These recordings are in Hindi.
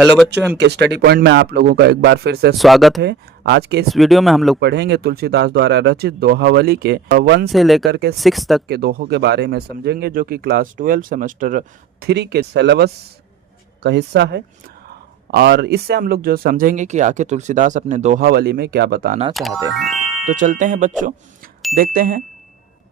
हेलो बच्चों, एम के स्टडी पॉइंट में आप लोगों का एक बार फिर से स्वागत है। आज के इस वीडियो में हम लोग पढ़ेंगे तुलसीदास द्वारा रचित दोहावली के 1 से लेकर के 6 तक के दोहों के बारे में समझेंगे, जो कि क्लास 12 सेमेस्टर 3 के सिलेबस का हिस्सा है। और इससे हम लोग जो समझेंगे कि आखिर तुलसीदास अपने दोहावली में क्या बताना चाहते हैं। तो चलते हैं बच्चों, देखते हैं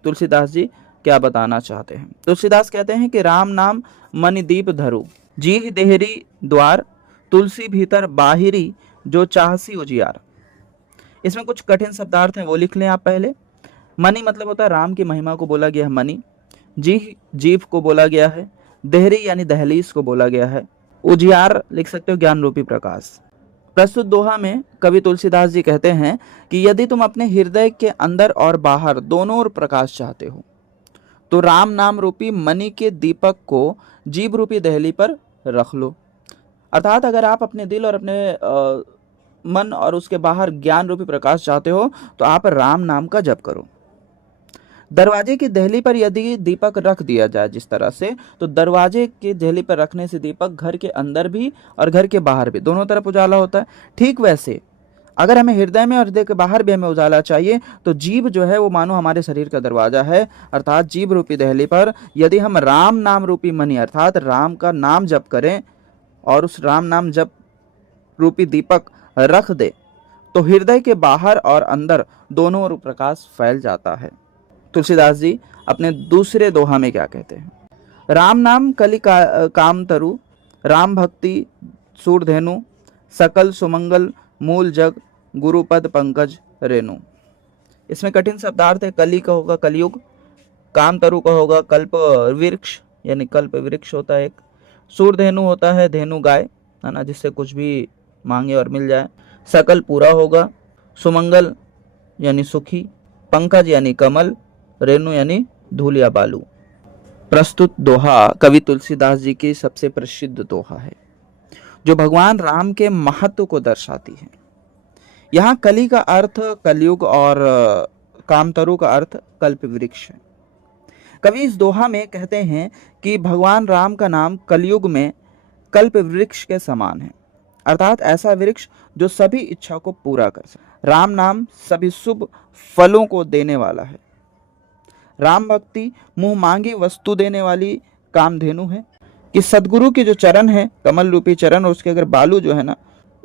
तुलसीदास जी क्या बताना चाहते हैं। तुलसीदास कहते हैं कि राम नाम मणिदीप धरु, जी देहरी द्वार, तुलसी भीतर बाहिरी, जो चाहसी उजियार। इसमें कुछ कठिन शब्दार्थ हैं, वो लिख लें आप पहले। मणि मतलब होता है राम की महिमा को बोला गया है मणि, जी जीव को बोला गया है, देहरी यानी दहलीज को बोला गया है, उजियार लिख सकते हो ज्ञान रूपी प्रकाश। प्रस्तुत दोहा में कवि तुलसीदास जी कहते हैं कि यदि तुम अपने हृदय के अंदर और बाहर दोनों ओर प्रकाश चाहते हो तो राम नाम रूपी मणि के दीपक को जीव रूपी दहली पर रख लो। अर्थात अगर आप अपने दिल और अपने मन और उसके बाहर ज्ञान रूपी प्रकाश चाहते हो तो आप राम नाम का जप करो। दरवाजे की दहली पर यदि दीपक रख दिया जाए जिस तरह से, तो दरवाजे की दहली पर रखने से दीपक घर के अंदर भी और घर के बाहर भी दोनों तरफ उजाला होता है। ठीक वैसे अगर हमें हृदय में और हृदय के बाहर भी हमें उजाला चाहिए तो जीव जो है वो मानो हमारे शरीर का दरवाजा है। अर्थात जीव रूपी दहली पर यदि हम राम नाम रूपी मणि अर्थात राम का नाम जप करें और उस राम नाम जप रूपी दीपक रख दे तो हृदय के बाहर और अंदर दोनों ओर प्रकाश फैल जाता है। तुलसीदास जी अपने दूसरे दोहा में क्या कहते हैं? राम नाम कलि काम तरु, राम भक्ति सूरधेनु, सकल सुमंगल मूल जग, गुरुपद पंकज रेणु। इसमें कठिन शब्दार्थ है। कली का होगा कलयुग, काम तरु का होगा कल्प वृक्ष यानी कल्प वृक्ष होता है एक, सूरधेनु होता है धेनु गाय, है ना, जिससे कुछ भी मांगे और मिल जाए, सकल पूरा होगा, सुमंगल यानी सुखी, पंकज यानी कमल, रेणु यानी धूल या बालू। प्रस्तुत दोहा कवि तुलसीदास जी की सबसे प्रसिद्ध दोहा है जो भगवान राम के महत्व को दर्शाती है। यहाँ कली का अर्थ कलयुग और कामतरु का अर्थ कल्प वृक्ष है। कवि इस दोहा में कहते हैं कि भगवान राम का नाम कलयुग में कल्प वृक्ष के समान है, अर्थात ऐसा वृक्ष जो सभी इच्छा को पूरा कर सके। राम नाम सभी शुभ फलों को देने वाला है। राम भक्ति मुंह मांगी वस्तु देने वाली कामधेनु है कि सदगुरु के जो चरण है कमल रूपी चरण और उसके अगर बालू जो है ना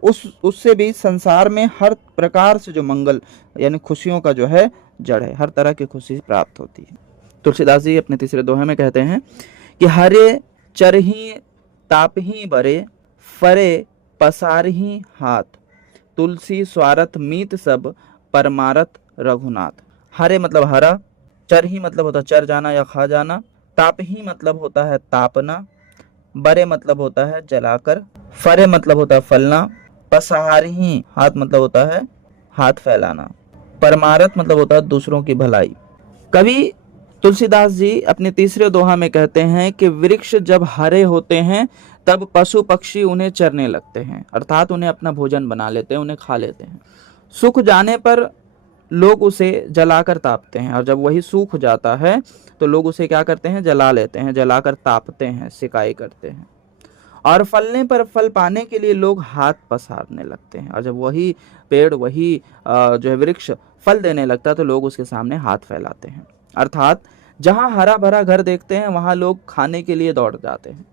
उससे भी संसार में हर प्रकार से जो मंगल यानी खुशियों का जो है जड़ है, हर तरह की खुशी प्राप्त होती है। तुलसीदास जी अपने तीसरे दोहे में कहते हैं कि हरे चरही तापही बरे, फरे पसारही हाथ, तुलसी स्वारथ मीत सब, परमारथ रघुनाथ। हरे मतलब हरा, चरही मतलब होता है चर जाना या खा जाना, तापही मतलब होता है तापना, बरे मतलब होता है जलाकर, फरे मतलब होता है फलना, पसारही हाथ मतलब होता है हाथ फैलाना, परमारथ मतलब होता है दूसरों की भलाई। कवि तुलसीदास जी अपने तीसरे दोहा में कहते हैं कि वृक्ष जब हरे होते हैं तब पशु पक्षी उन्हें चरने लगते हैं, अर्थात उन्हें अपना भोजन बना लेते हैं, उन्हें खा लेते हैं। सूख जाने पर लोग उसे जलाकर तापते हैं और जब वही सूख जाता है तो लोग उसे क्या करते हैं? जला लेते हैं, जलाकर तापते हैं, सिकाई करते हैं। और फलने पर फल पाने के लिए लोग हाथ पसारने लगते हैं और जब वही पेड़ वही जो है वृक्ष फल देने लगता है तो लोग उसके सामने हाथ फैलाते हैं। अर्थात जहाँ हरा भरा घर देखते हैं वहाँ लोग खाने के लिए दौड़ जाते हैं,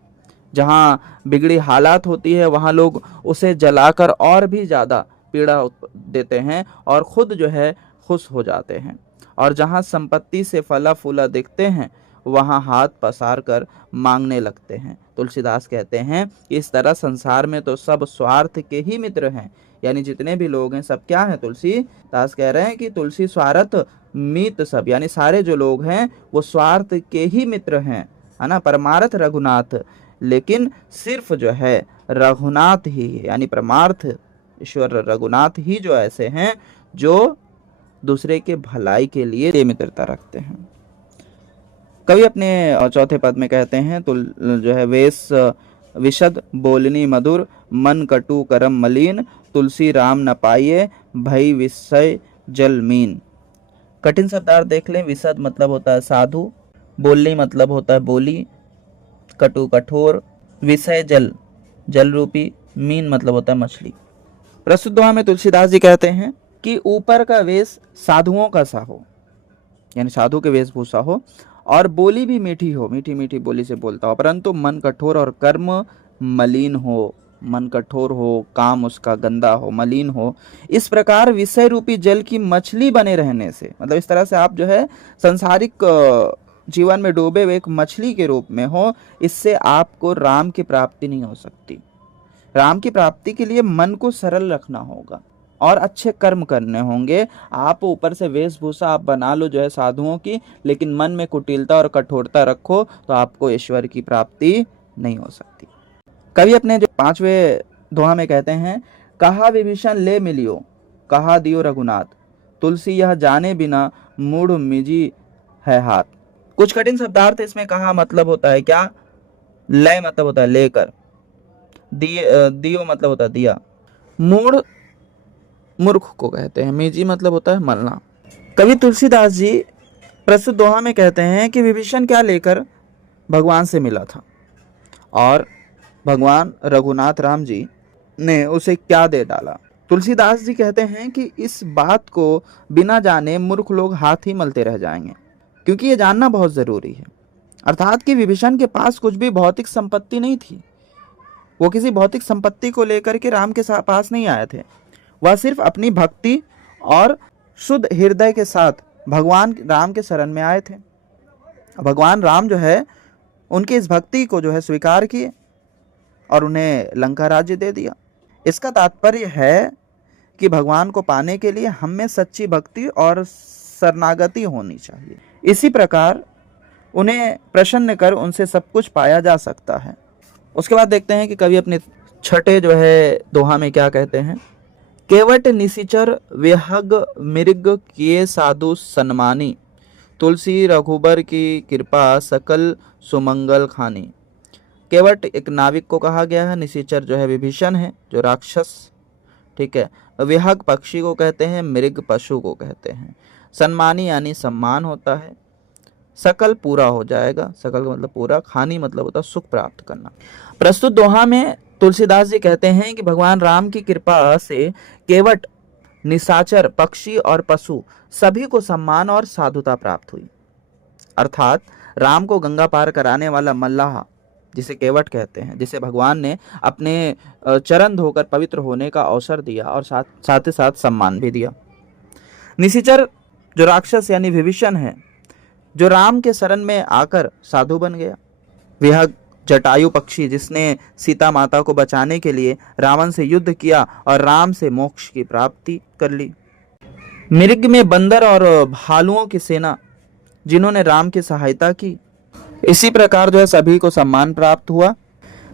जहाँ बिगड़ी हालात होती है वहाँ लोग उसे जलाकर और भी ज़्यादा पीड़ा देते हैं और खुद जो है खुश हो जाते हैं। और जहाँ संपत्ति से फला फूला दिखते हैं वहाँ हाथ पसार कर मांगने लगते हैं। तुलसीदास कहते हैं कि इस तरह संसार में तो सब स्वार्थ के ही मित्र हैं, यानी जितने भी लोग हैं सब क्या हैं? तुलसीदास कह रहे हैं कि तुलसी स्वार्थ मीत सब, यानी सारे जो लोग हैं वो स्वार्थ के ही मित्र हैं, है ना। परमार्थ रघुनाथ, लेकिन सिर्फ जो है रघुनाथ ही है, यानी परमार्थ ईश्वर रघुनाथ ही जो ऐसे हैं जो दूसरे के भलाई के लिए मित्रता रखते हैं। कवि अपने चौथे पद में कहते हैं जो है वेश विशद बोलनी मधुर, मन कटु करम मलिन, तुलसी राम न पाइये भई विषय जल मीन। कठिन शब्दार्थ देख लें। विशद मतलब होता है साधु, बोलनी मतलब होता है बोली, कटु कठोर, विषय जल जल रूपी, मीन मतलब होता है मछली। प्रस्तुत दोहा में तुलसीदास जी कहते हैं कि ऊपर का वेश साधुओं का सा हो, यानी साधु के वेशभूषा हो, और बोली भी मीठी हो, मीठी मीठी बोली से बोलता हो, परंतु मन कठोर और कर्म मलिन हो, मन कठोर हो, काम उसका गंदा हो, मलिन हो। इस प्रकार विषय रूपी जल की मछली बने रहने से, मतलब इस तरह से आप जो है संसारिक जीवन में डूबे हुए एक मछली के रूप में हो, इससे आपको राम की प्राप्ति नहीं हो सकती। राम की प्राप्ति के लिए मन को सरल रखना होगा और अच्छे कर्म करने होंगे। आप ऊपर से वेशभूषा आप बना लो जो है साधुओं की, लेकिन मन में कुटिलता और कठोरता रखो तो आपको ईश्वर की प्राप्ति नहीं हो सकती। कवि अपने जो 5वें दोहा में कहते हैं, कहा विभीषण ले मिलियो, कहा दियो रघुनाथ, तुलसी यह जाने बिना मूढ़ मिजी है हाथ। कुछ कठिन शब्दार्थ इसमें कहा मतलब होता है क्या? लय मतलब होता है लेकर, दियो मतलब होता है दिया, मूढ़ मूर्ख को कहते हैं, मिजी मतलब होता है मरना। कवि तुलसीदास जी प्रस्तुत दोहा में कहते हैं कि विभीषण क्या लेकर भगवान से मिला था और भगवान रघुनाथ राम जी ने उसे क्या दे डाला। तुलसीदास जी कहते हैं कि इस बात को बिना जाने मूर्ख लोग हाथ ही मलते रह जाएंगे, क्योंकि ये जानना बहुत जरूरी है। अर्थात कि विभीषण के पास कुछ भी भौतिक संपत्ति नहीं थी, वो किसी भौतिक संपत्ति को लेकर के राम के पास नहीं आए थे। वह सिर्फ अपनी भक्ति और शुद्ध हृदय के साथ भगवान राम के शरण में आए थे। भगवान राम जो है उनकी इस भक्ति को जो है स्वीकार किए और उन्हें लंका राज्य दे दिया। इसका तात्पर्य है कि भगवान को पाने के लिए हम में सच्ची भक्ति और शरणागति होनी चाहिए। इसी प्रकार उन्हें प्रसन्न कर उनसे सब कुछ पाया जा सकता है। उसके बाद देखते हैं कि कवि अपने छठे जो है दोहा में क्या कहते हैं, केवट निशिचर विहग मृग किए साधु सन्मानी, तुलसी रघुबर की कृपा सकल सुमंगल खानी। केवट एक नाविक को कहा गया है, निशिचर जो है विभीषण है जो राक्षस, ठीक है। विहग पक्षी को कहते हैं, मृग पशु को कहते हैं, सन्मानी यानी सम्मान होता है, सकल पूरा हो जाएगा, सकल का मतलब पूरा, खानी मतलब होता है सुख प्राप्त करना। प्रस्तुत दोहा में तुलसीदास जी कहते हैं कि भगवान राम की कृपा से केवट, निशाचर, पक्षी और पशु सभी को सम्मान और साधुता प्राप्त हुई। अर्थात राम को गंगा पार कराने वाला मल्लाह, जिसे केवट कहते हैं, जिसे भगवान ने अपने चरण धोकर पवित्र होने का अवसर दिया और साथ ही साथ सम्मान भी दिया। निशिचर जो राक्षस यानी विभीषण है, जो राम के शरण में आकर साधु बन गया। विहग जटायु पक्षी, जिसने सीता माता को बचाने के लिए रावण से युद्ध किया और राम से मोक्ष की प्राप्ति कर ली। मृग में बंदर और भालुओं की सेना, जिन्होंने राम की सहायता की। इसी प्रकार जो है सभी को सम्मान प्राप्त हुआ।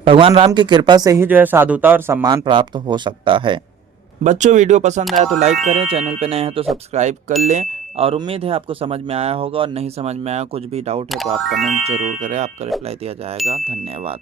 भगवान राम की कृपा से ही जो है साधुता और सम्मान प्राप्त हो सकता है। बच्चों, वीडियो पसंद आया तो लाइक करें, चैनल पे नए हैं तो सब्सक्राइब कर लें, और उम्मीद है आपको समझ में आया होगा। और नहीं समझ में आया, कुछ भी डाउट है तो आप कमेंट जरूर करें, आपका रिप्लाई दिया जाएगा। धन्यवाद।